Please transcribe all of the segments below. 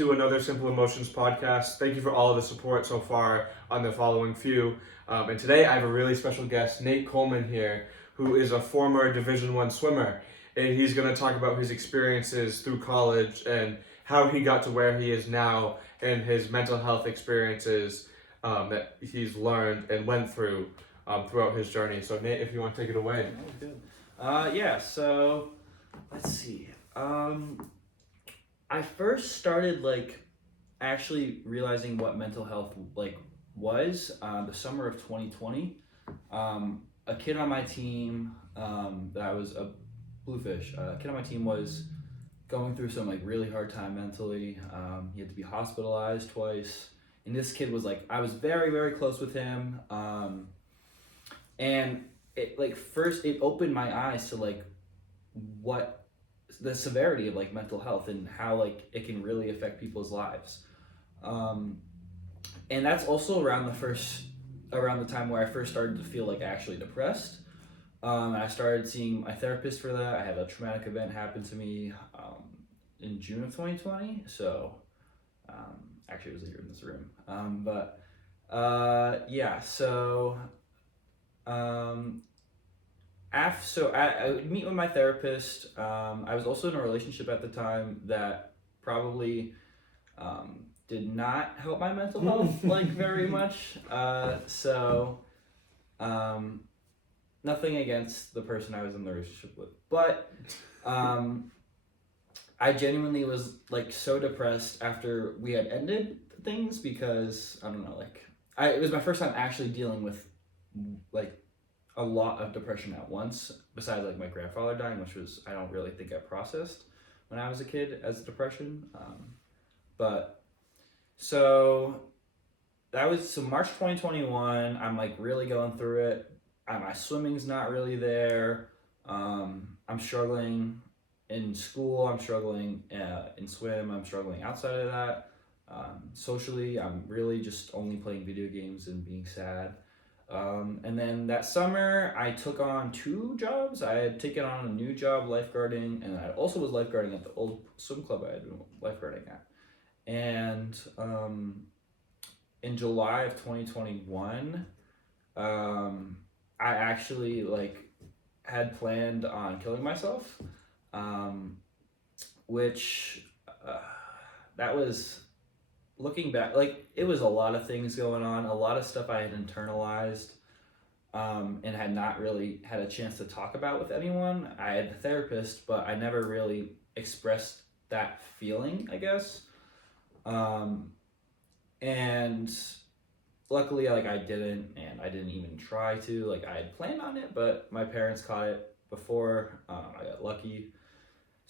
To another Simple Emotions podcast. Thank you for all of the support so far on the following few. And today I have a really special guest, Nate Coleman here, who is a former Division I swimmer. And he's going to talk about his experiences through college and how he got to where he is now and his mental health experiences that he's learned and went through throughout his journey. So Nate, if you want to take it away. Oh, good. So let's see. I first started actually realizing what mental health was the summer of 2020. A kid on my team that was a bluefish. A kid on my team was going through some really hard time mentally. He had to be hospitalized twice, and this kid was I was very very close with him, and it first it opened my eyes to what the severity of mental health and how it can really affect people's lives, and that's also around the time where I first started to feel actually depressed. And I started seeing my therapist for that. I had a traumatic event happen to me in June of 2020, so actually it was here in this room, I would meet with my therapist. I was also in a relationship at the time that probably did not help my mental health very much. Nothing against the person I was in the relationship with, but I genuinely was so depressed after we had ended things because I don't know, it was my first time actually dealing with a lot of depression at once, besides my grandfather dying, which was I don't really think I processed when I was a kid as depression. That was March 2021. I'm really going through it. My swimming's not really there. I'm struggling in school. I'm struggling in swim. I'm struggling outside of that. Socially, I'm really just only playing video games and being sad. And then that summer, I took on 2 jobs. I had taken on a new job lifeguarding, and I also was lifeguarding at the old swim club I had been lifeguarding at. And in July of 2021, I actually had planned on killing myself, which that was, looking back, it was a lot of things going on, a lot of stuff I had internalized, and had not really had a chance to talk about with anyone. I had a therapist, but I never really expressed that feeling, I guess. And luckily, I didn't, and I didn't even try to. I had planned on it, but my parents caught it before. I got lucky.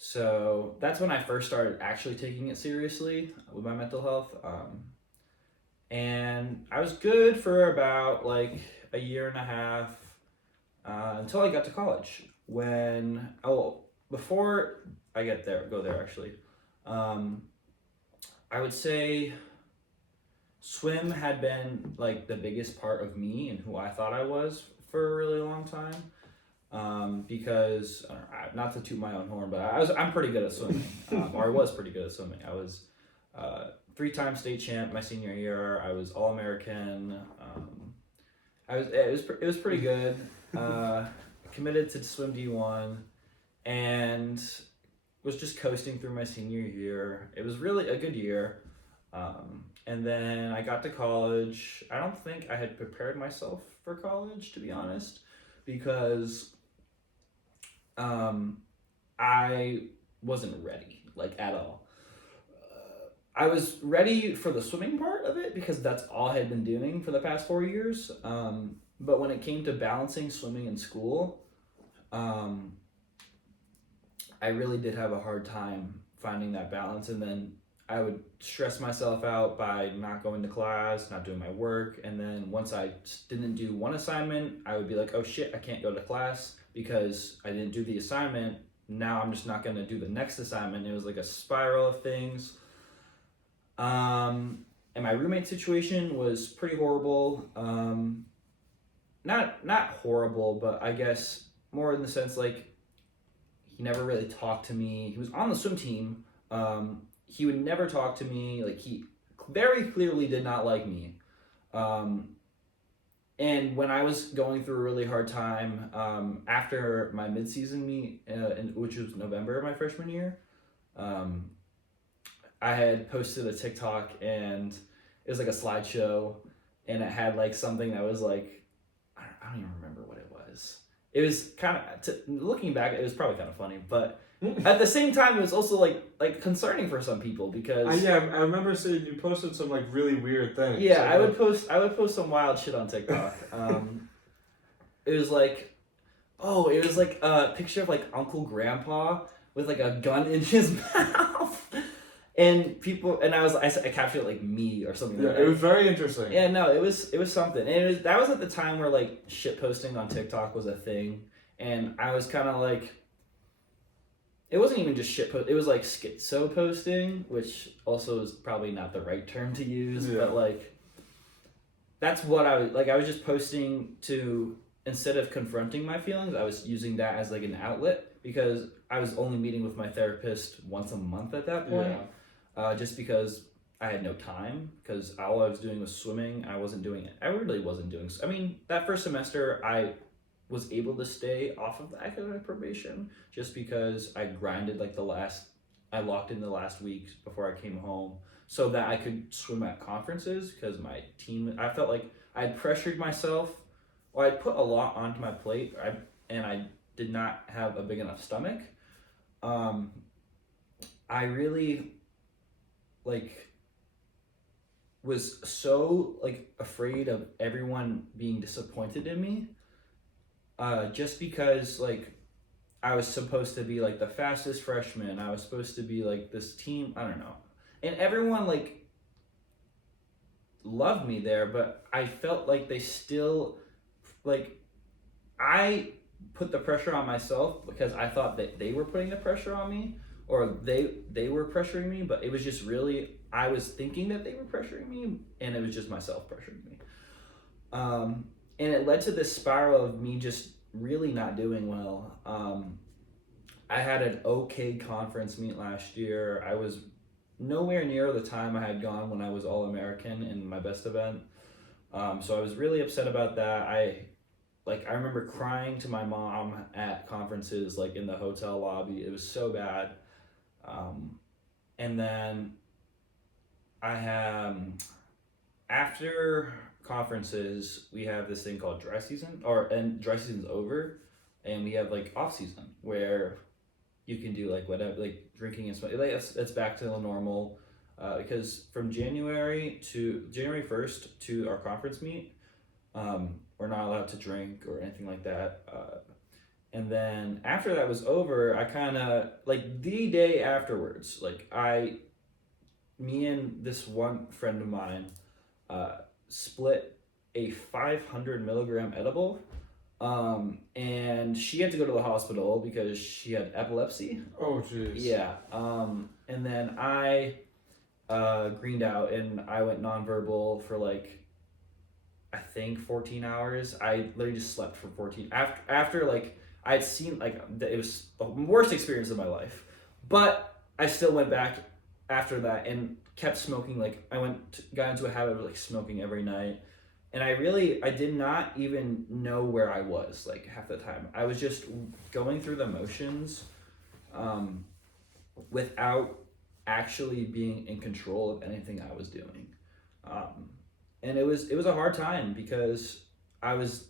So that's when I first started actually taking it seriously with my mental health. And I was good for about a year and a half until I got to college. Before I go there actually, I would say swim had been the biggest part of me and who I thought I was for a really long time. Because not to toot my own horn, but I'm pretty good at swimming, or I was pretty good at swimming. I was 3-time state champ my senior year. I was All-American. It was pretty good. Committed to swim D1, and was just coasting through my senior year. It was really a good year. And then I got to college. I don't think I had prepared myself for college, to be honest, because I wasn't ready, at all. I was ready for the swimming part of it because that's all I had been doing for the past 4 years. But when it came to balancing swimming and school, I really did have a hard time finding that balance. And then I would stress myself out by not going to class, not doing my work. And then once I didn't do one assignment, I would be like, oh shit, I can't go to class because I didn't do the assignment. Now I'm just not going to do the next assignment. It was a spiral of things. And my roommate situation was pretty horrible. Not horrible, but I guess more in the sense he never really talked to me. He was on the swim team. he would never talk to me. Like, he very clearly did not like me. And when I was going through a really hard time, after my midseason meet, which was November of my freshman year, um, I had posted a TikTok, and it was like a slideshow, and it had like something that was like, I don't even remember what it was. It was kind of, looking back, it was probably kind of funny, but at the same time, it was also like concerning for some people because yeah, I remember seeing you posted some like really weird things. yeah, I would post some wild shit on TikTok. It was like, it was like a picture of like Uncle Grandpa with like a gun in his mouth, and I captured it like me or something. Yeah, like it was very interesting. Yeah, no, it was something, and that was at the time where like shit posting on TikTok was a thing, and I was kind of like. It wasn't even just shit post. It was like schizo posting, which also is probably not the right term to use, but like that's what I was like. I was just posting to, instead of confronting my feelings, I was using that as like an outlet because I was only meeting with my therapist once a month at that point, just because I had no time because all I was doing was swimming. I wasn't doing it. I really wasn't doing. I mean, that first semester I was able to stay off of the academic probation just because I grinded I locked in the last week before I came home so that I could swim at conferences because I felt like I had pressured myself, or I'd put a lot onto my plate, and I did not have a big enough stomach. I really was so afraid of everyone being disappointed in me. Just because I was supposed to be the fastest freshman, I was supposed to be this team, I don't know, and everyone loved me there, but I felt like they still I put the pressure on myself because I thought that they were putting the pressure on me, or they were pressuring me, but it was just really I was thinking that they were pressuring me, and it was just myself pressuring me. And it led to this spiral of me just really not doing well. I had an okay conference meet last year. I was nowhere near the time I had gone when I was All-American in my best event. So I was really upset about that. I remember crying to my mom at conferences, in the hotel lobby. It was so bad. And then I had, after conferences, we have this thing called dry season, and dry season's over, and we have off season where you can do whatever, drinking and smoking. It's back to the normal, because from January 1st to our conference meet, we're not allowed to drink or anything like that. And then after that was over, I kind of the day afterwards, me and this one friend of mine split a 500 milligram edible, and she had to go to the hospital because she had epilepsy. Oh jeez. Yeah. And then I greened out, and I went nonverbal for I think 14 hours. I literally just slept for 14 after I'd seen it was the worst experience of my life, but I still went back after that and kept smoking. Got into a habit of smoking every night, and I did not even know where I was half the time. I was just going through the motions, without actually being in control of anything I was doing, and it was a hard time because I was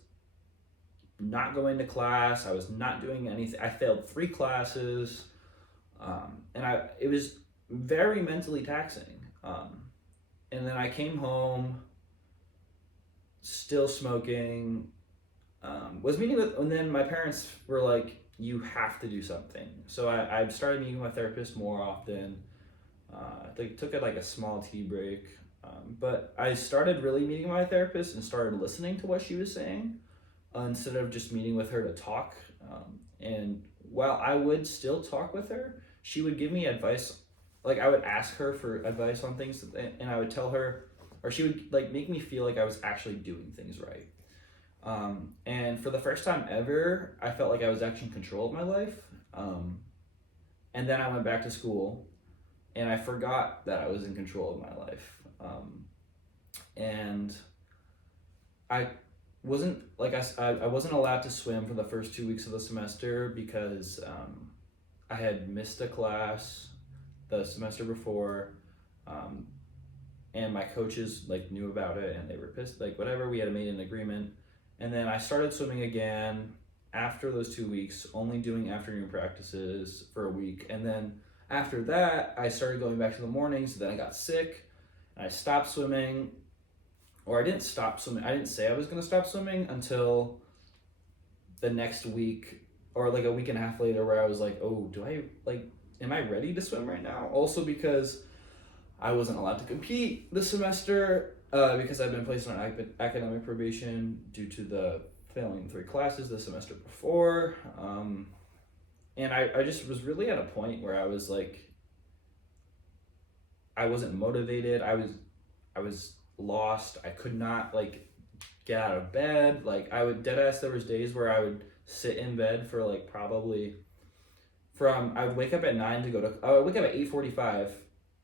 not going to class. I was not doing anything. I failed 3 classes, and it was very mentally taxing. And then I came home, still smoking, was meeting with, and then my parents were like, you have to do something. So I started meeting with my therapist more often. Took a small tea break. But I started really meeting my therapist and started listening to what she was saying, instead of just meeting with her to talk. And while I would still talk with her, she would give me advice. I would ask her for advice on things, and I would tell her, or she would make me feel like I was actually doing things right. And for the first time ever, I felt like I was actually in control of my life. And then I went back to school, and I forgot that I was in control of my life. And I wasn't I wasn't allowed to swim for the first 2 weeks of the semester because I had missed a class the semester before, um, and my coaches like knew about it and they were pissed. Like whatever, we had made an agreement, and then I started swimming again after those 2 weeks, only doing afternoon practices for a week, and then after that I started going back to the mornings. So then I got sick, and I stopped swimming, or I didn't stop swimming. I didn't say I was gonna stop swimming until the next week, or like a week and a half later, where I was like, oh, am I ready to swim right now? Also because I wasn't allowed to compete this semester because I've been placed on academic probation due to the failing 3 classes the semester before. And I just was really at a point where I was like, I wasn't motivated. I was lost. I could not like get out of bed. Like I would there was days where I would sit in bed for like probably I would wake up at 9 to go to, I would wake up at 8:45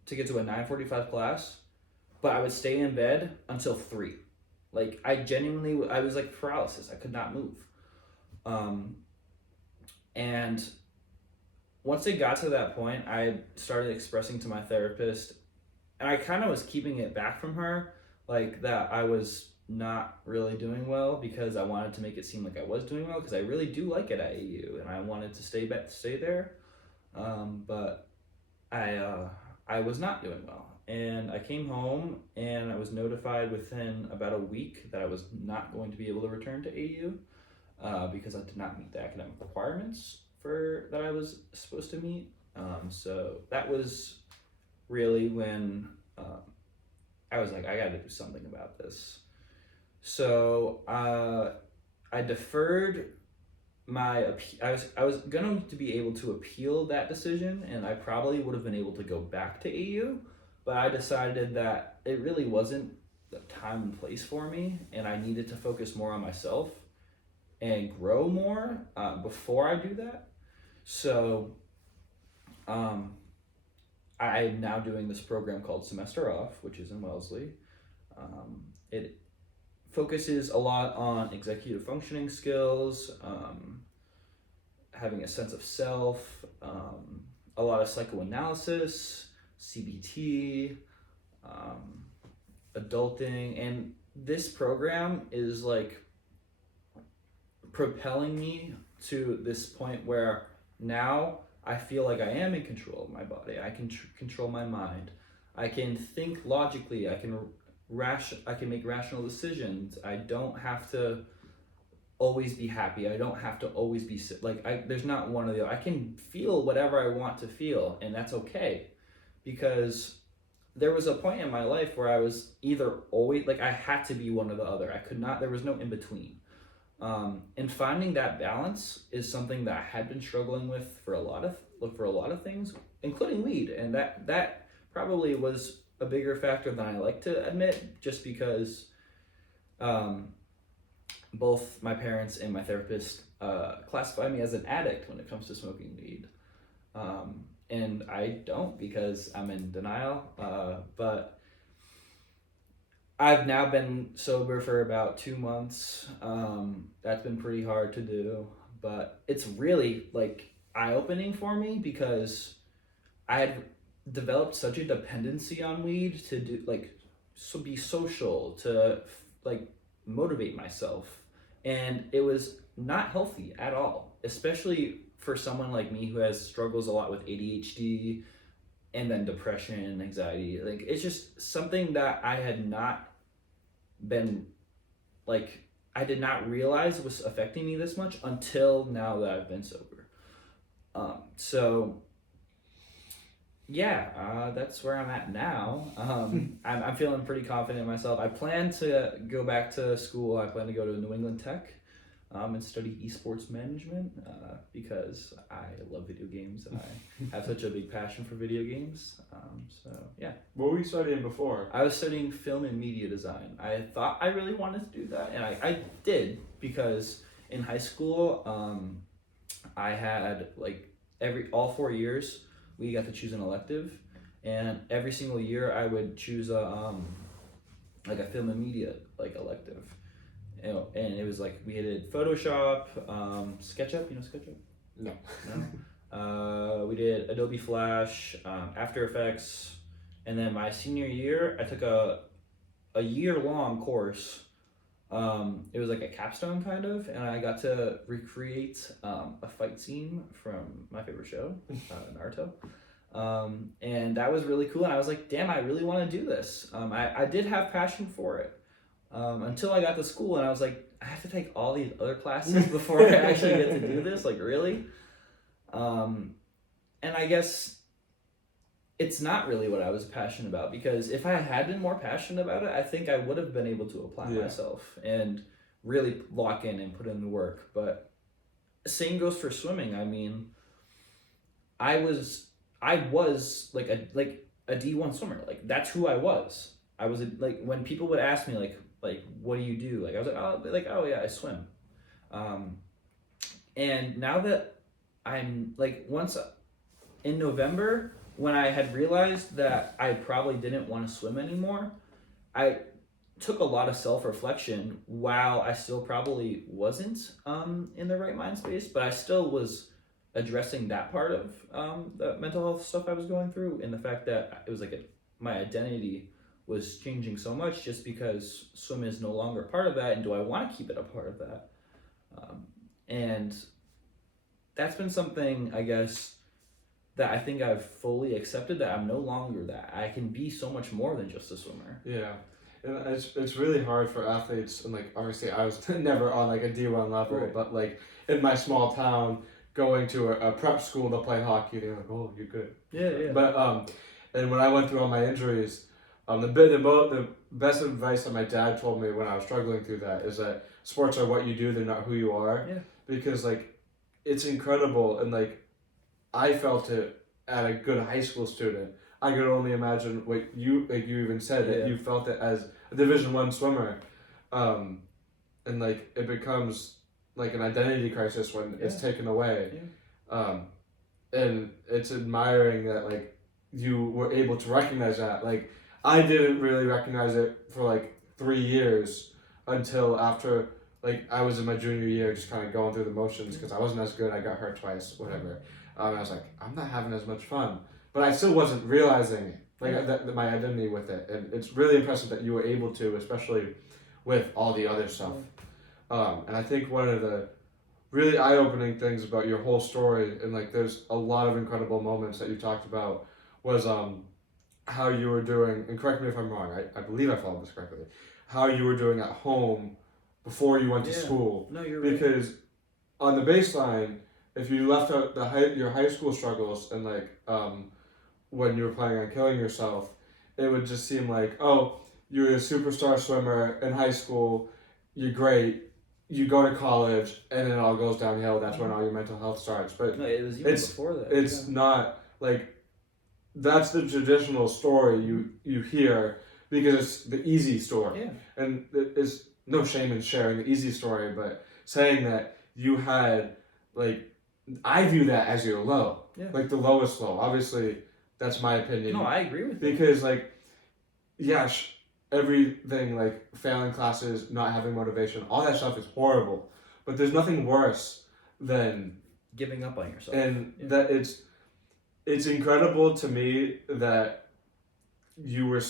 to get to a 9:45 class, but I would stay in bed until 3. Like I was like paralysis. I could not move. And once it got to that point, I started expressing to my therapist, and I kind of was keeping it back from her, like that I was not really doing well, because I wanted to make it seem like I was doing well, because I really do like it at AU and I wanted to stay there. But I was not doing well, and I came home and I was notified within about a week that I was not going to be able to return to AU because I did not meet the academic requirements that I was supposed to meet. So that was really when I was like, I got to do something about this. So I deferred I was going to be able to appeal that decision, and I probably would have been able to go back to AU, but I decided that it really wasn't the time and place for me, and I needed to focus more on myself and grow more before I do that. So I'm now doing this program called Semester Off, which is in Wellesley. It focuses a lot on executive functioning skills, having a sense of self, a lot of psychoanalysis, CBT, adulting, and this program is like propelling me to this point where now I feel like I am in control of my body. I can control my mind. I can think logically. I can make rational decisions. I don't have to always be happy. I don't have to always be there's not one or the other. I can feel whatever I want to feel, and that's okay, because there was a point in my life where I was either always like I had to be one or the other. I could not. There was no in between. And finding that balance is something that I had been struggling with for a lot of things, including weed, and that probably was a bigger factor than I like to admit, just because both my parents and my therapist classify me as an addict when it comes to smoking weed, and I don't, because I'm in denial. But I've now been sober for about 2 months. That's been pretty hard to do, but it's really like eye-opening for me, because I had developed such a dependency on weed to do be social, to motivate myself, and it was not healthy at all, especially for someone like me who struggles a lot with ADHD and then depression, anxiety. Like, it's just something that I had not been I did not realize was affecting me this much until now that I've been sober. So yeah, that's where I'm at now. I'm feeling pretty confident in myself. I plan to go back to school. I plan to go to New England Tech and study esports management because I love video games and I have such a big passion for video games. So yeah. What were you studying before? I was studying film and media design. I thought I really wanted to do that, and I did, because in high school I had all 4 years we got to choose an elective, and every single year I would choose a like a film and media like elective. And it was like we did Photoshop, SketchUp. You know SketchUp? No. No. We did Adobe Flash, After Effects, and then my senior year I took a year-long course. It was like a capstone kind of, and I got to recreate a fight scene from my favorite show, Naruto. And that was really cool, and I was like, damn, I really want to do this. I did have passion for it until I got to school, and I was like, I have to take all these other classes before I actually get to do this, like really? And I guess it's not really what I was passionate about, because if I had been more passionate about it, I think I would have been able to apply myself and really lock in and put in the work. But same goes for swimming. I mean, I was like a D1 swimmer. Like that's who I was. I was like, when people would ask me like what do you do? Like I was like, oh yeah, I swim. And now that I'm like, once in November, when I had realized that I probably didn't want to swim anymore, I took a lot of self-reflection while I still probably wasn't in the right mind space, but I still was addressing that part of the mental health stuff I was going through, and the fact that it was like my identity was changing so much just because swim is no longer part of that, and do I want to keep it a part of that? And that's been something, I guess, that I think I've fully accepted, that I'm no longer that. I can be so much more than just a swimmer. Yeah. And it's really hard for athletes, and like obviously I was never on like a D1 level, Right. but like in my small town, going to a prep school to play hockey, they're like, oh, you're good. Yeah. But and when I went through all my injuries, the best advice that my dad told me when I was struggling through that is that sports are what you do, they're not who you are. Yeah. Because like it's incredible, and like I felt it at a good high school student. I could only imagine what you even said that you felt it as a Division I swimmer, and like it becomes like an identity crisis when it's taken away, and it's admiring that like you were able to recognize that. Like I didn't really recognize it for like 3 years until after like I was in my junior year, just kind of going through the motions because I wasn't as good. I got hurt twice, whatever. I was like, I'm not having as much fun. But I still wasn't realizing that my identity with it. And it's really impressive that you were able to, especially with all the other stuff. And I think one of the really eye-opening things about your whole story, and like there's a lot of incredible moments that you talked about, was how you were doing, and correct me if I'm wrong, I believe I followed this correctly, how you were doing at home before you went to school. No, you're right. Because on the baseline, if you left out your high school struggles and like when you were planning on killing yourself, it would just seem like, oh, you're a superstar swimmer in high school, you're great, you go to college, and then it all goes downhill. That's when all your mental health starts. But no, it was even before that. It's not like that's the traditional story you hear because it's the easy story. Yeah. And there's no shame in sharing the easy story, but saying that you had like, I view that as your low, like the lowest low. Obviously, that's my opinion. No, I agree with you. Because like, yeah, everything like failing classes, not having motivation, all that stuff is horrible. But there's nothing worse than giving up on yourself. And that it's incredible to me that you were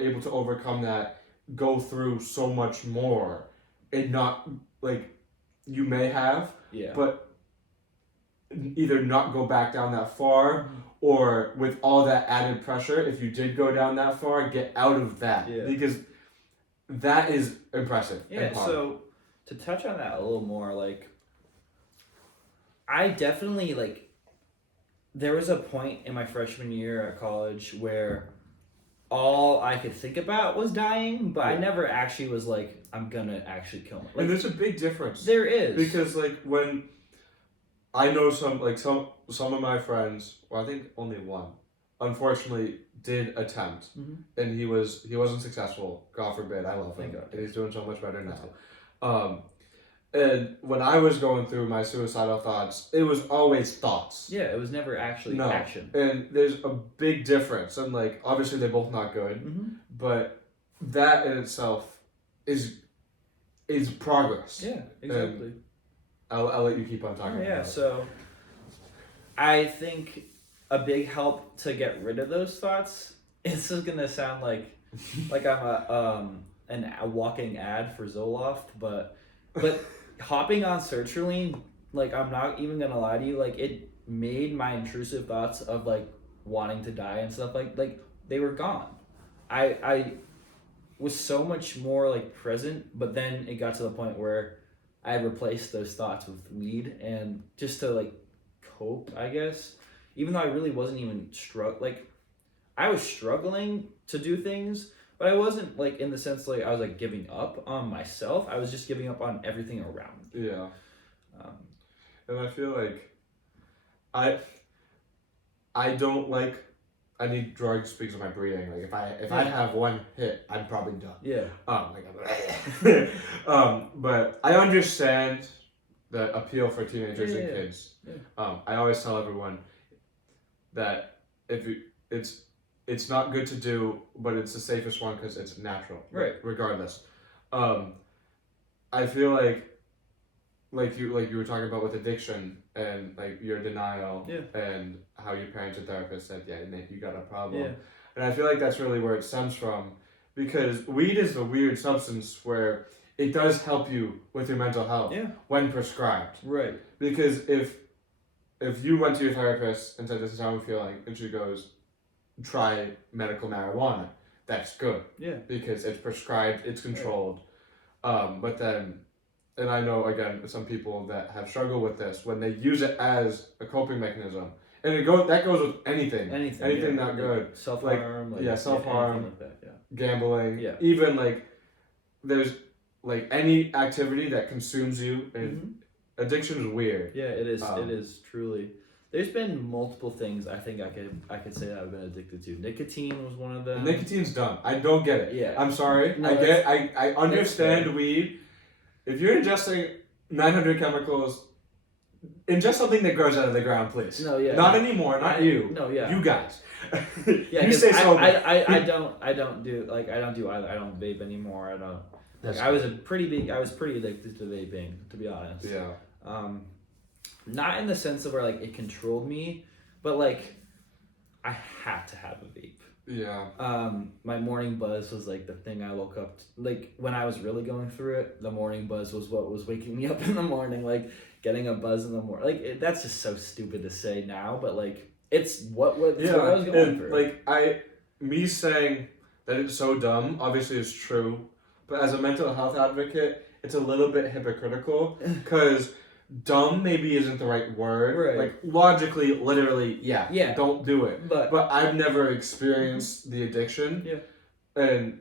able to overcome that, go through so much more, and not like you may have, but either not go back down that far, or with all that added pressure, if you did go down that far, get out of that, because that is impressive. So to touch on that a little more, like I definitely like, there was a point in my freshman year at college where all I could think about was dying, but I never actually was like, I'm gonna actually kill myself. Like, and there's a big difference. There is. Because like when I know some of my friends, well, I think only one, unfortunately did attempt, and he wasn't successful. God forbid. I love him, and he's doing so much better now. And when I was going through my suicidal thoughts, it was always thoughts. Yeah, it was never actually No. action. And there's a big difference. And like obviously they're both not good, Mm-hmm. but that in itself is progress. Yeah, exactly. I'll let you keep on talking. Yeah, about it. so I think a big help to get rid of those thoughts. This is gonna sound like I'm a walking ad for Zoloft, but hopping on sertraline, like I'm not even gonna lie to you, like it made my intrusive thoughts of like wanting to die and stuff like they were gone. I was so much more like present, but then it got to the point where I replaced those thoughts with weed and just to like cope, I guess. Even though I really wasn't even I was struggling to do things, but I wasn't like in the sense like I was like giving up on myself. I was just giving up on everything around me. Yeah. And I feel like I don't like. I need drugs because of my breathing. Like if I have one hit, I'm probably done. Yeah. But I understand the appeal for teenagers and kids. Yeah. I always tell everyone that it's not good to do, but it's the safest one because it's natural. Right. Regardless, I feel like you were talking about with addiction and like your denial and how your parents and therapist said, yeah, Nate, you got a problem. Yeah. And I feel like that's really where it stems from, because weed is a weird substance where it does help you with your mental health when prescribed. Right. Because if you went to your therapist and said, this is how I'm feeling, and she goes, try medical marijuana, that's good. Yeah. Because it's prescribed, it's controlled. But then, and I know, again, some people that have struggled with this, when they use it as a coping mechanism, and that goes with anything not good. Self-harm. Self-harm, like that, gambling, Yeah. even like, there's like any activity that consumes you, and addiction is weird. Yeah, it is. It is truly. There's been multiple things I think I could say that I've been addicted to. Nicotine was one of them. Nicotine's dumb. I don't get it. Yeah. I'm sorry. No, I understand weed. If you're ingesting 900 chemicals, ingest something that grows out of the ground, please. No, yeah. Not anymore. Not you. No, yeah. You guys. Yeah, you stay sober. I don't do either. I don't vape anymore. I don't. Like, I was pretty addicted to vaping, to be honest. Yeah. Not in the sense of where like it controlled me, but like I had to have a vape. Yeah. My morning buzz was like the thing I woke up to, like when I was really going through it. The morning buzz was what was waking me up in the morning, like getting a buzz in the morning. Like that's just so stupid to say now, but like it's what I was going through. Like me saying that it's so dumb obviously is true, but as a mental health advocate, it's a little bit hypocritical because dumb maybe isn't the right word. Right. Like logically, literally, yeah, don't do it. But I've never experienced the addiction. Yeah. And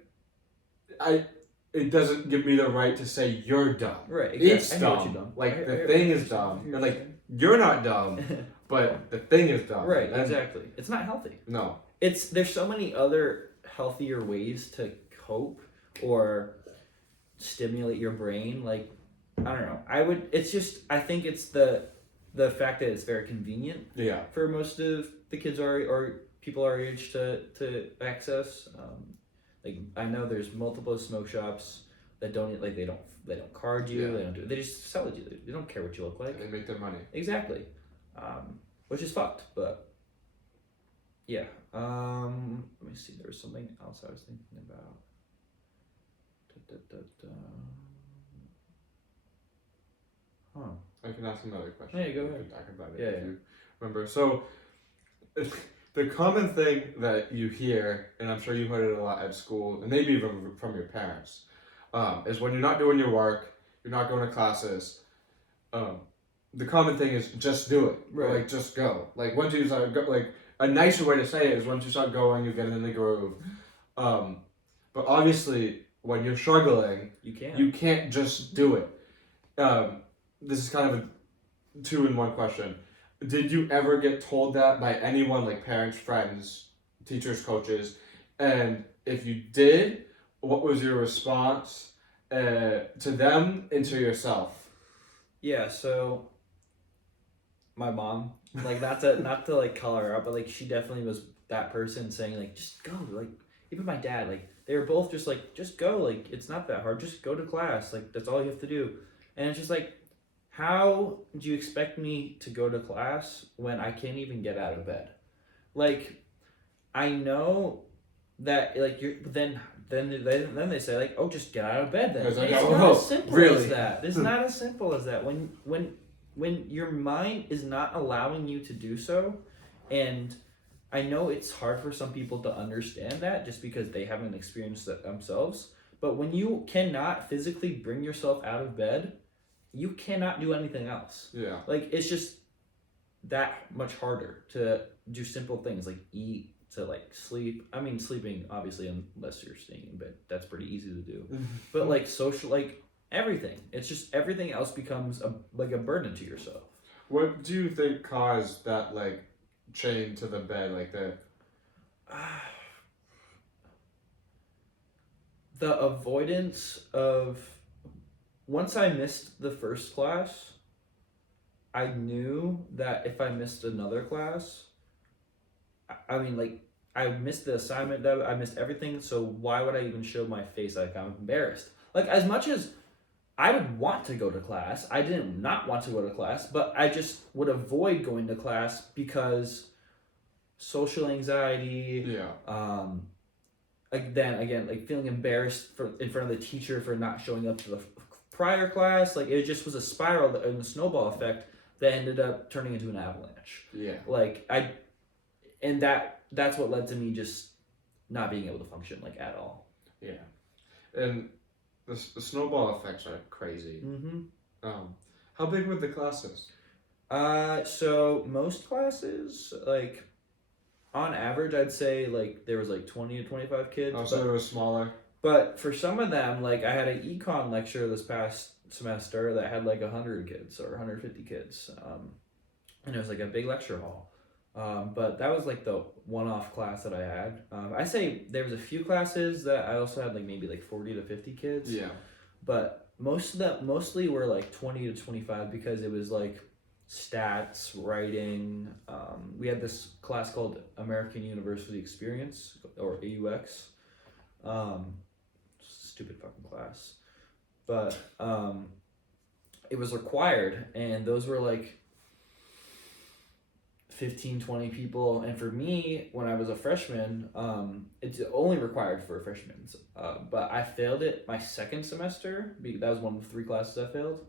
it doesn't give me the right to say you're dumb. Right. Exactly. It's dumb. Like the thing is dumb. And like you're not dumb, but the thing is dumb. Right. Exactly. It's not healthy. No. There's so many other healthier ways to cope or stimulate your brain. Like I don't know. I think it's the fact that it's very convenient. Yeah. For most of the kids or people our age to access. Like I know there's multiple smoke shops that don't they don't card you. Yeah. They just sell it to you. They don't care what you look like. They make their money. Exactly. Which is fucked, but yeah. Let me see. There was something else I was thinking about. I can ask another question. Yeah, go ahead. We can talk about it Yeah, if you remember. So, the common thing that you hear, and I'm sure you heard it a lot at school, and maybe even from your parents, is when you're not doing your work, you're not going to classes. The common thing is just do it. Right. Like just go. Like once you start like a nicer way to say it is once you start going, you get in the groove. But obviously, when you're struggling, you can't just do it. This is kind of a 2-in-1 question. Did you ever get told that by anyone, like parents, friends, teachers, coaches? And if you did, what was your response to them and to yourself? Yeah, so my mom, like not to like call her out, but like she definitely was that person saying like just go, like even my dad, like they were both just like just go, like it's not that hard, just go to class, like that's all you have to do. And it's just like, how do you expect me to go to class when I can't even get out of bed? Like I know that like you're then they say like, oh, just get out of bed then. It's And like, it's oh, not as simple really? as that. It's not as simple as that. When your mind is not allowing you to do so, and I know it's hard for some people to understand that just because they haven't experienced it themselves. But when you cannot physically bring yourself out of bed, you cannot do anything else. Yeah. Like it's just that much harder to do simple things like eat, to like sleep. I mean, sleeping obviously unless you're staying in bed, that's pretty easy to do. But like social, like everything, it's just everything else becomes like a burden to yourself. What do you think caused that like chain to the bed, like The avoidance of, once I missed the first class, I knew that if I missed another class, I mean, like, I missed the assignment, that I missed everything, so why would I even show my face? Like, I'm embarrassed. Like, as much as I would want to go to class, I didn't not want to go to class, but I just would avoid going to class because social anxiety, yeah. like then again, like feeling embarrassed in front of the teacher for not showing up to the prior class, like it just was a spiral and a snowball effect that ended up turning into an avalanche. Yeah. Like and that's what led to me just not being able to function like at all. Yeah. And the snowball effects are crazy. Mm-hmm. How big were the classes? So most classes, like on average, I'd say like there was like 20 to 25 kids. Oh, so it was smaller. But for some of them, like I had an econ lecture this past semester that had like 100 kids or 150 kids, and it was like a big lecture hall. But that was like the one-off class that I had. I say there was a few classes that I also had like maybe like 40 to 50 kids. Yeah. But mostly were like 20 to 25 because it was like stats, writing. We had this class called American University Experience or AUX. Stupid fucking class. But it was required, and those were like 15, 20 people. And for me, when I was a freshman, it's only required for freshmen. But I failed it my second semester. That was one of the 3 classes I failed.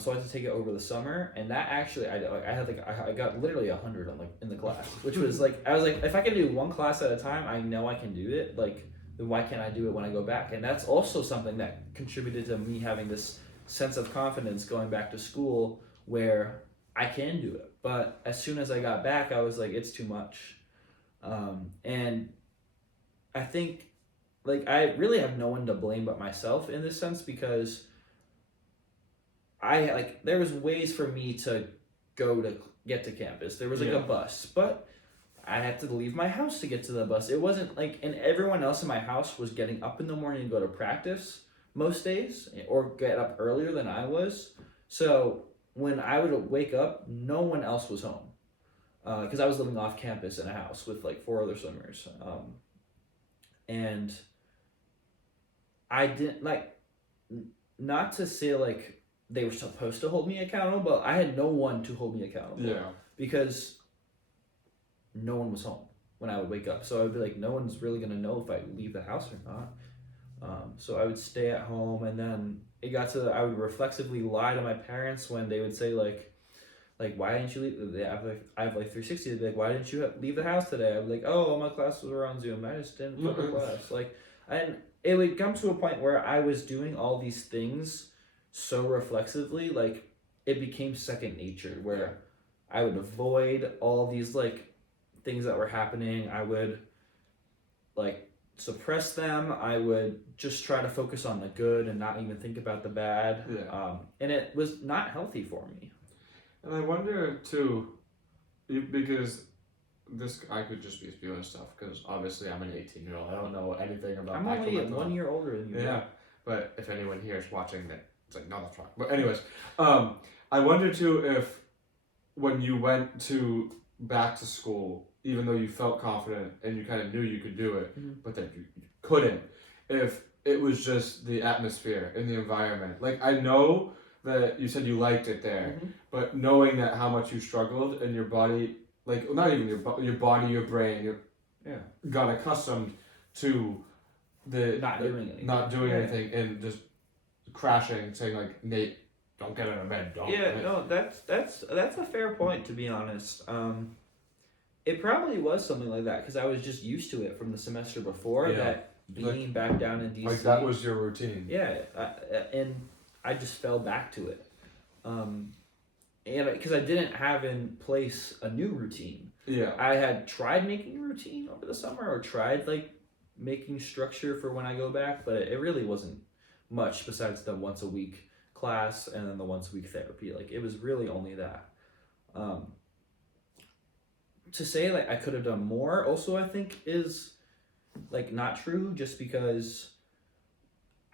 So I had to take it over the summer, and that actually I got literally 100 in the class, which was like, I was like, if I can do one class at a time, I know I can do it. Like, then why can't I do it when I go back? And that's also something that contributed to me having this sense of confidence going back to school, where I can do it. But as soon as I got back, I was like, it's too much, and I think like I really have no one to blame but myself in this sense, because there was ways for me to go to get to campus. There was like a bus, but I had to leave my house to get to the bus. It wasn't like, and everyone else in my house was getting up in the morning to go to practice most days or get up earlier than I was. So when I would wake up, no one else was home because I was living off campus in a house with like 4 other swimmers. And I didn't like, not to say like they were supposed to hold me accountable, but I had no one to hold me accountable. Yeah. Because no one was home when I would wake up. So I would be like, no one's really going to know if I leave the house or not. So I would stay at home, and then it got to, I would reflexively lie to my parents when they would say like, why didn't you leave? I have like 360. They'd be like, why didn't you leave the house today? I'd be like, oh, all my classes were on Zoom. I just didn't go to class. Like, and it would come to a point where I was doing all these things so reflexively, like it became second nature, where I would avoid all these like things that were happening. I would like suppress them. I would just try to focus on the good and not even think about the bad. And it was not healthy for me. And I wonder too, because I could just be spewing stuff, because obviously I'm an 18-year-old. I don't know anything about. I'm only 1 year older than you. Yeah, but if anyone here is watching that, it's like, no, that's wrong. But anyways, I wonder too if when you went back to school, even though you felt confident and you kind of knew you could do it, but that you couldn't, if it was just the atmosphere and the environment. Like, I know that you said you liked it there, but knowing that how much you struggled and your body, like, not even your body, your brain, got accustomed to the not doing anything and just crashing, saying like, Nate, don't get out of bed. Don't. Yeah, no, that's a fair point, to be honest. It probably was something like that because I was just used to it from the semester before. That being back down in DC, like that was your routine. Yeah, and I just fell back to it, and because I didn't have in place a new routine. Yeah, I had tried making a routine over the summer, or tried like making structure for when I go back, but it really wasn't much besides the once a week class and then the once a week therapy. Like, it was really only that. To say like I could have done more also, I think, is like not true, just because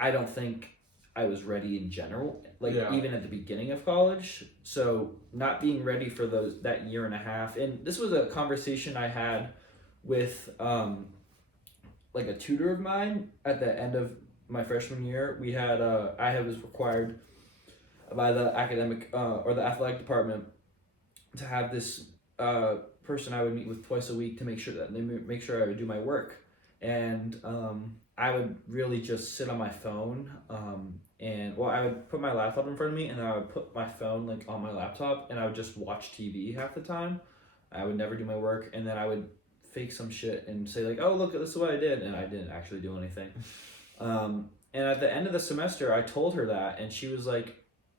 I don't think I was ready in general, like even at the beginning of college. So not being ready for that year and a half, and this was a conversation I had with like a tutor of mine at the end of my freshman year. We had I was required by the academic or the athletic department to have this person I would meet with twice a week to make sure that they make sure I would do my work. And I would really just sit on my phone, and I would put my laptop in front of me, and then I would put my phone like on my laptop, and I would just watch TV half the time. I would never do my work, and then I would fake some shit and say like, oh look, this is what I did, and I didn't actually do anything. And at the end of the semester, I told her that, and she was like,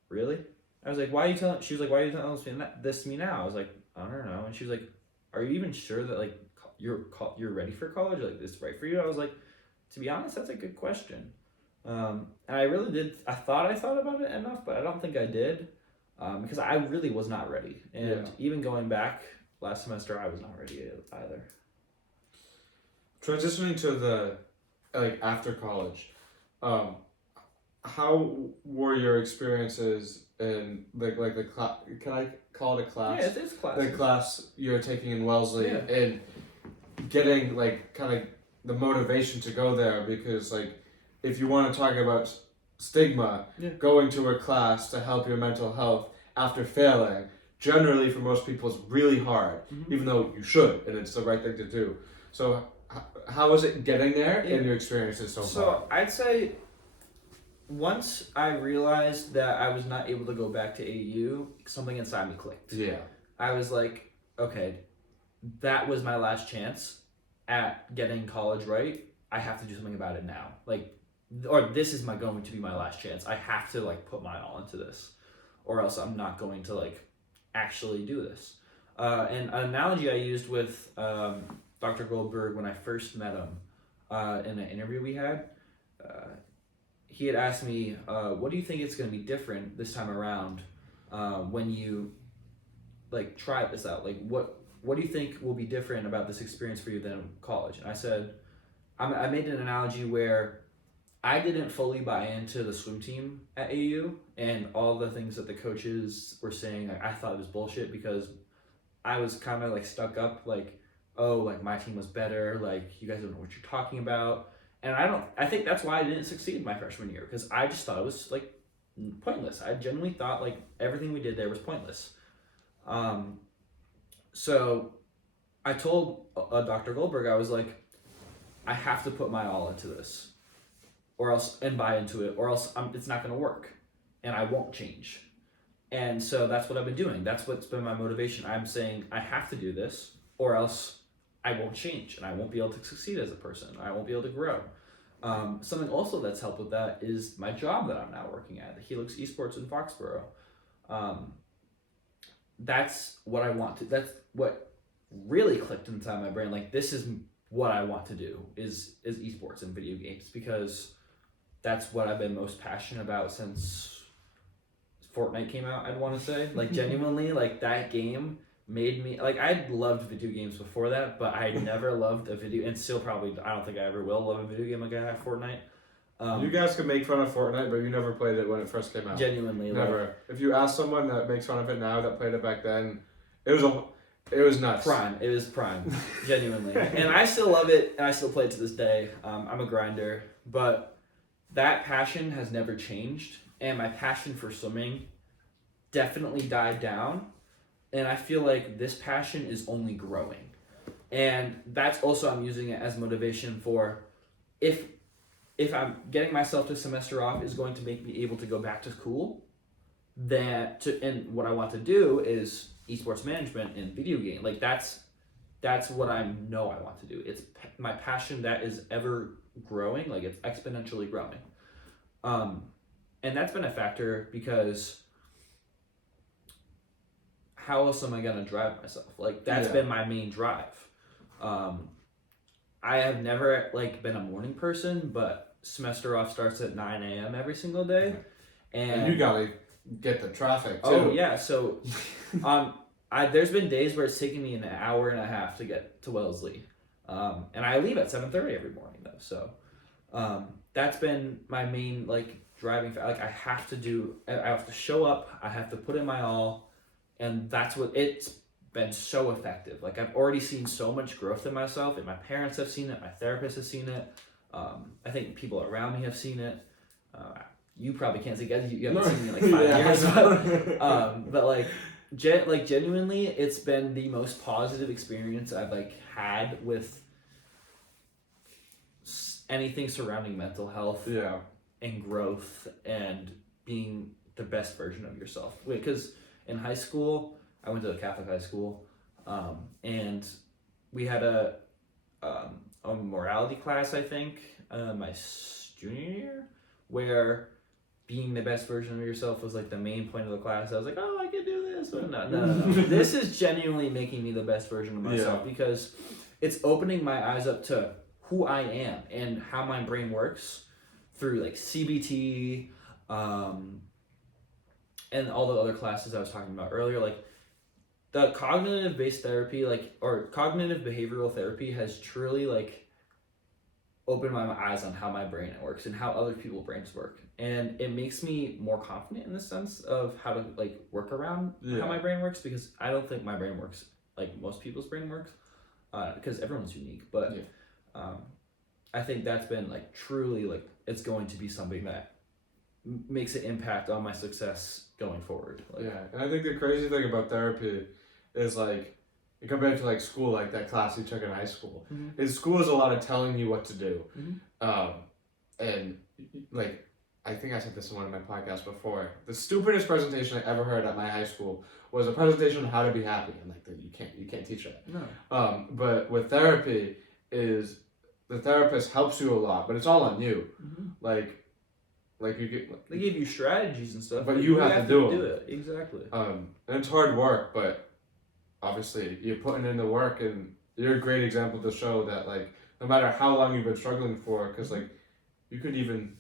really? I was like, why are you telling? She was like, why are you telling this to me now? I was like, I don't know. And she was like, are you even sure that like you're ready for college? Like, this is right for you? I was like, to be honest, that's a good question. And I really did. I thought about it enough, but I don't think I did, because I really was not ready. And even going back last semester, I was not ready either. Transitioning to the after college, how were your experiences in the class? Can I call it a class? Yeah, it is class. The class you're taking in Wellesley, and getting kind of the motivation to go there, because if you want to talk about stigma, going to a class to help your mental health after failing, generally for most people is really hard, even though you should, and it's the right thing to do. So how was it getting there in your experiences so far? So I'd say once I realized that I was not able to go back to AU, something inside me clicked. Yeah. I was like, okay, that was my last chance at getting college right. I have to do something about it now. Or this is going to be my last chance. I have to put my all into this, or else I'm not going to actually do this. And an analogy I used with Dr. Goldberg when I first met him in an interview we had, he had asked me, what do you think it's going to be different this time around when you try this out? What do you think will be different about this experience for you than college? And I said, I made an analogy where I didn't fully buy into the swim team at AU and all the things that the coaches were saying. I thought it was bullshit, because I was kind of stuck up, my team was better, you guys don't know what you're talking about. And I think that's why I didn't succeed my freshman year, because I just thought it was pointless. I genuinely thought everything we did there was pointless. So I told Dr. Goldberg, I was like, I have to put my all into this, or else, and buy into it, or else it's not going to work, and I won't change. And so that's what I've been doing. That's what's been my motivation. I'm saying I have to do this, or else I won't change, and I won't be able to succeed as a person. I won't be able to grow. Something also that's helped with that is my job that I'm now working at, the Helix Esports in Foxborough. That's what I want to. That's what really clicked inside my brain. This is what I want to do is esports and video games, because that's what I've been most passionate about since Fortnite came out. I'd want to say, genuinely, that game made me I loved video games before that, but I never loved a video, and still probably I don't think I ever will love a video game like I have Fortnite. You guys can make fun of Fortnite, but you never played it when it first came out. Genuinely, Never. If you ask someone that makes fun of it now that played it back then, it was nuts. Prime. It was prime. Genuinely. And I still love it, and I still play it to this day. I'm a grinder, but that passion has never changed, and my passion for swimming definitely died down, and I feel like this passion is only growing. And that's also, I'm using it as motivation for if I'm getting myself to semester off is going to make me able to go back to school, and what I want to do is esports management and video game. Like that's what I know I want to do. It's my passion that is ever growing, like it's exponentially growing. And that's been a factor because how else am I gonna drive myself? Like that's been my main drive. I have never like been a morning person, but semester off starts at 9 a.m. every single day, and you gotta get the traffic too. Oh yeah, so there's been days where it's taken me an hour and a half to get to Wellesley, and I leave at 7:30 every morning though. So that's been my main like driving. Like I have to show up. I have to put in my all, and that's what it's been so effective. Like I've already seen so much growth in myself, and my parents have seen it. My therapist has seen it. I think people around me have seen it. You probably can't see guys. You haven't seen me in like 5 years. But like genuinely, it's been the most positive experience I've like had with anything surrounding mental health. Yeah. And growth and being the best version of yourself. Because in high school, I went to a Catholic high school, and we had a morality class, I think, my junior year, where being the best version of yourself was like the main point of the class. I was like, oh, I can do this. But no. This is genuinely making me the best version of myself because it's opening my eyes up to who I am and how my brain works through like CBT, and all the other classes I was talking about earlier. Like the cognitive-based therapy, or cognitive behavioral therapy has truly like opened my eyes on how my brain works and how other people's brains work. And it makes me more confident in the sense of how to like work around how my brain works, because I don't think my brain works like most people's brain works, because everyone's unique. But I think that's been like truly like it's going to be something that makes an impact on my success going forward. Like, and I think the crazy thing about therapy is like compared to like school, like that class you took in high school, is school is a lot of telling you what to do, and like I think I said this in one of my podcasts before. The stupidest presentation I ever heard at my high school was a presentation on how to be happy, and like you can't teach that. No. But with therapy is the therapist helps you a lot, but it's all on you. Like you get. They give you strategies and stuff, but you have to do it. Exactly. And it's hard work, but obviously you're putting in the work, and you're a great example to show that like no matter how long you've been struggling for, because like you could even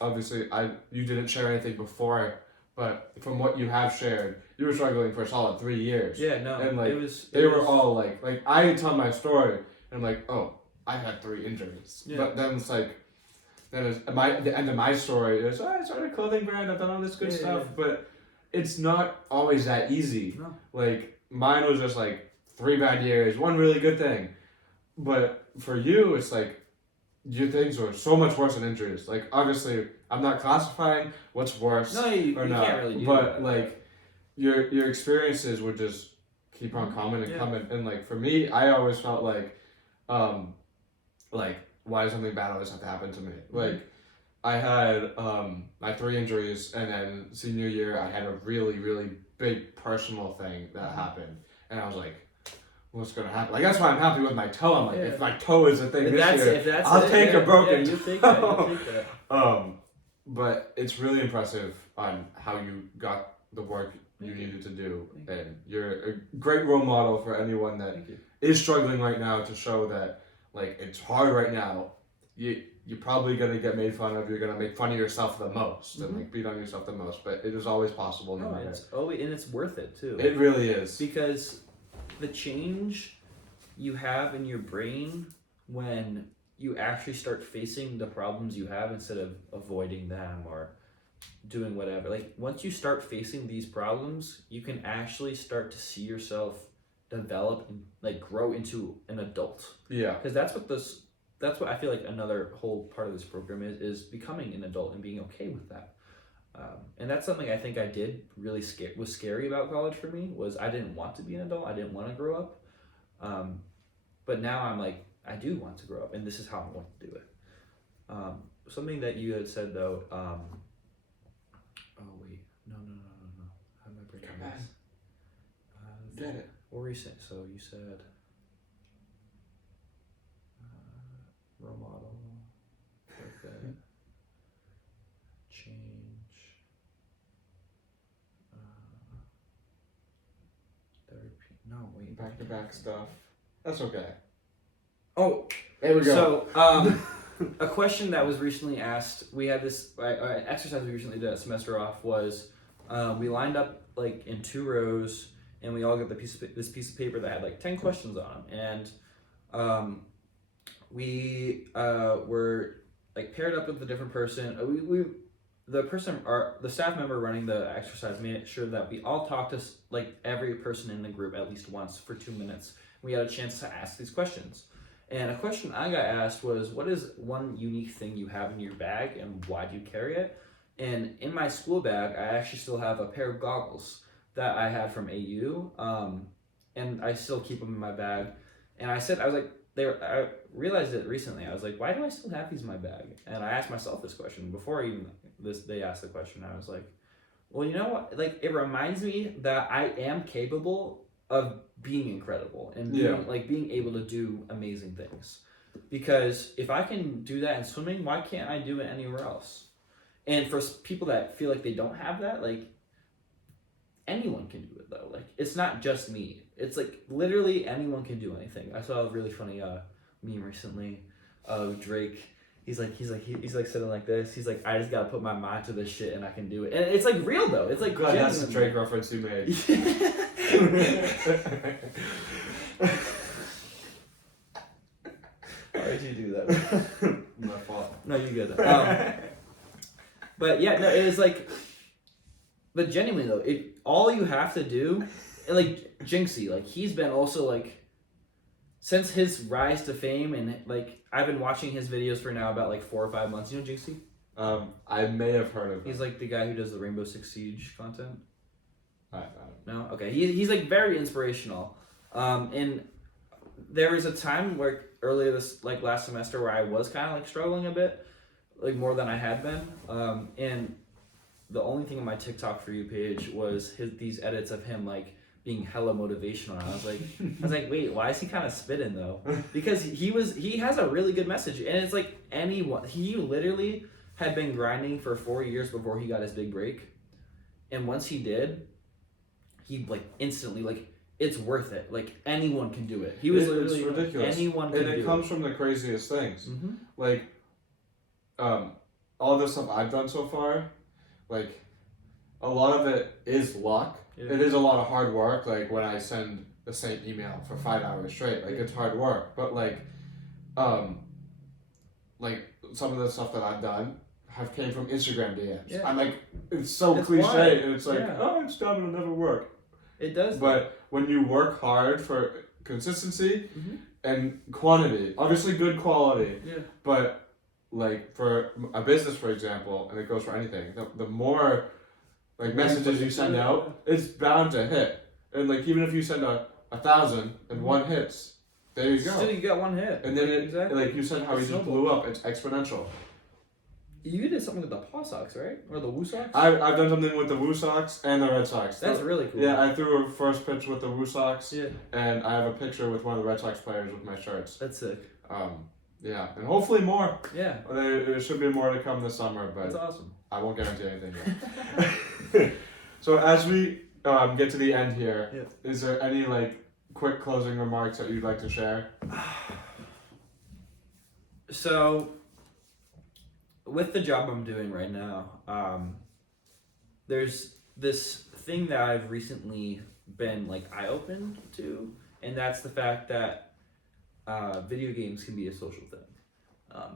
obviously you didn't share anything before, but from what you have shared, you were struggling for a solid 3 years. Yeah, no, and like they were all like I tell my story, and I'm like, oh, I had 3 injuries, but then it's like. Then the end of my story is, I started a clothing brand, I've done all this good stuff, but it's not always that easy. No. Like, mine was just like 3 bad years, 1 really good thing. But for you, it's like, your things were so much worse than injuries. Like, obviously, I'm not classifying what's worse you not, can't really do but that. Like, your experiences would just keep on coming and coming. And like, for me, I always felt like, why does something bad always have to happen to me? Like, I had my 3 injuries, and then senior year, I had a really, really big personal thing that happened. And I was like, what's going to happen? Like, that's why I'm happy with my toe. I'm like, if my toe is a thing this year, I'll take a broken toe. You'll take that. But it's really impressive on how you got the work you needed to do. And you're a great role model for anyone that is struggling right now, to show that like it's hard right now. You're probably gonna get made fun of. You're gonna make fun of yourself the most and like beat on yourself the most. But it is always possible. No matter. And it's worth it too. It really is, because the change you have in your brain when you actually start facing the problems you have instead of avoiding them or doing whatever. Like once you start facing these problems, you can actually start to see yourself develop and like grow into an adult. Yeah. Because that's what I feel like another whole part of this program is becoming an adult and being okay with that. And that's something I think I did really was scary about college for me, was I didn't want to be an adult. I didn't want to grow up. But now I'm like, I do want to grow up, and this is how I want to do it. Something that you had said though, oh wait, no. How did I break Come down on. this? Get it. What were you saying? So you said role model, perfect, change, therapy. No, wait. Back to back stuff. That's okay. Oh, There we go. so a question that was recently asked. We had this exercise we recently did at semester off was we lined up like in 2 rows, and we all got this piece of paper that had like 10 questions on them, and we were like paired up with a different person. The staff member running the exercise made sure that we all talked to like every person in the group at least once for 2 minutes. We had a chance to ask these questions. And a question I got asked was, what is one unique thing you have in your bag and why do you carry it? And in my school bag, I actually still have a pair of goggles that I had from AU. And I still keep them in my bag. And I realized it recently. I was like, why do I still have these in my bag? And I asked myself this question before they asked the question. I was like, well, you know what? Like, it reminds me that I am capable of being incredible and being able to do amazing things. Because if I can do that in swimming, why can't I do it anywhere else? And for people that feel like they don't have that, like, anyone can do it though. Like, it's not just me. It's like literally anyone can do anything. I saw a really funny meme recently of Drake. He's like sitting like this. He's like, I just gotta put my mind to this shit and I can do it. And it's like real though. It's like God, that's the Drake reference you made. Why did you do that? My fault. No, you good. But yeah, no, it was like, but genuinely though, all you have to do, and like Jinxie, like he's been also like, since his rise to fame, and like I've been watching his videos for now about like 4 or 5 months. You know Jinxie? I may have heard of him. He's like the guy who does the Rainbow Six Siege content. I don't No? Okay. He's like very inspirational. And there was a time where earlier last semester where I was kind of like struggling a bit, like more than I had been. And the only thing on my TikTok For You page was these edits of him like being hella motivational. And I was like, wait, why is he kind of spitting though? Because he has a really good message, and it's like he literally had been grinding for 4 years before he got his big break, and once he did, he like instantly like it's worth it. Like anyone can do it. He was literally it's ridiculous. Anyone can do it. And it comes from the craziest things. Mm-hmm. Like, all the stuff I've done so far, like, a lot of it is luck. Yeah. It is a lot of hard work. Like when I send the same email for 5 hours straight, like it's hard work. But like some of the stuff that I've done have came from Instagram DMs. Yeah. I'm like, it's cliche, and it's like, oh, it's dumb, it'll never work. It does. But when you work hard for consistency and quantity, obviously good quality, but like for a business, for example, and it goes for anything, the more like messages you send out, it's bound to hit. And like even if you send 1,000 and one hits, there you go. Still, you got one hit. And then like you said, how he just blew up. It's exponential. You did something with the Paw Sox, right? Or the Woo Sox? I've done something with the Woo Sox and the Red Sox. That's really cool. Yeah, I threw a first pitch with the Woo Sox. Yeah. And I have a picture with one of the Red Sox players with my shirts. That's sick. Yeah, and hopefully more. Yeah. There should be more to come this summer, but that's awesome. I won't guarantee anything yet. So as we get to the end here, is there any like quick closing remarks that you'd like to share? So, with the job I'm doing right now, there's this thing that I've recently been like eye-opened to, and that's the fact that video games can be a social thing.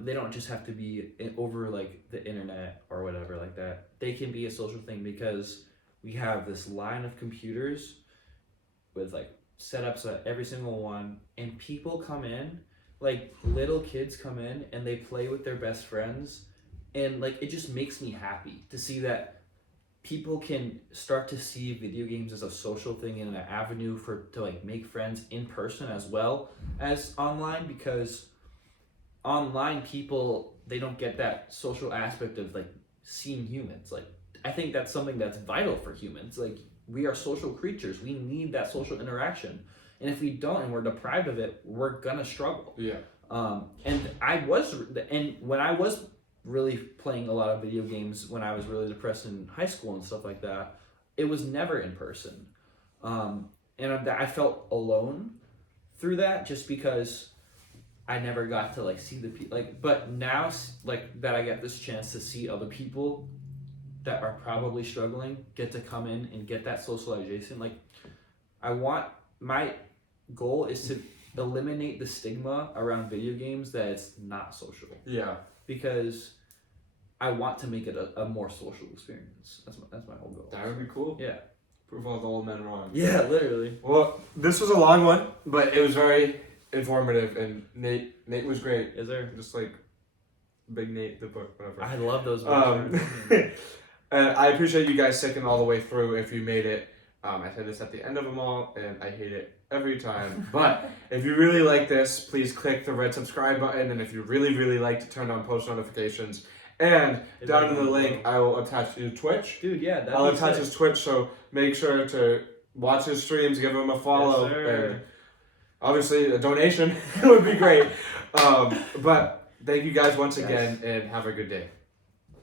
They don't just have to be over like the internet or whatever like that. They can be a social thing because we have this line of computers with like setups at every single one, and people come in, like little kids come in and they play with their best friends, and like it just makes me happy to see that people can start to see video games as a social thing and an avenue to like make friends in person as well as online, because online people, they don't get that social aspect of like seeing humans. Like I think that's something that's vital for humans. Like we are social creatures, we need that social interaction, and if we don't and we're deprived of it, we're gonna struggle. Yeah. And when I was really playing a lot of video games when I was really depressed in high school and stuff like that, it was never in person. And I felt alone through that just because I never got to like see the people. Like, but now like that I get this chance to see other people that are probably struggling get to come in and get that socialization. Like, my goal is to eliminate the stigma around video games that it's not social. Yeah. Because I want to make it a more social experience. That's my whole goal. That would be cool. Yeah. Prove all the old men wrong. Yeah, literally. Well, this was a long one, but it was very informative, and Nate was great. Is there? Just like Big Nate, the book, whatever. I love those. I appreciate you guys sticking all the way through if you made it. I said this at the end of them all, and I hate it every time. But if you really like this, please click the red subscribe button, and if you really, really like to turn on post notifications. And down in the link, I will attach his Twitch. Dude, yeah. I'll attach his Twitch, so make sure to watch his streams, give him a follow, Yes, sir. and obviously a donation would be great. But thank you guys once again, and have a good day.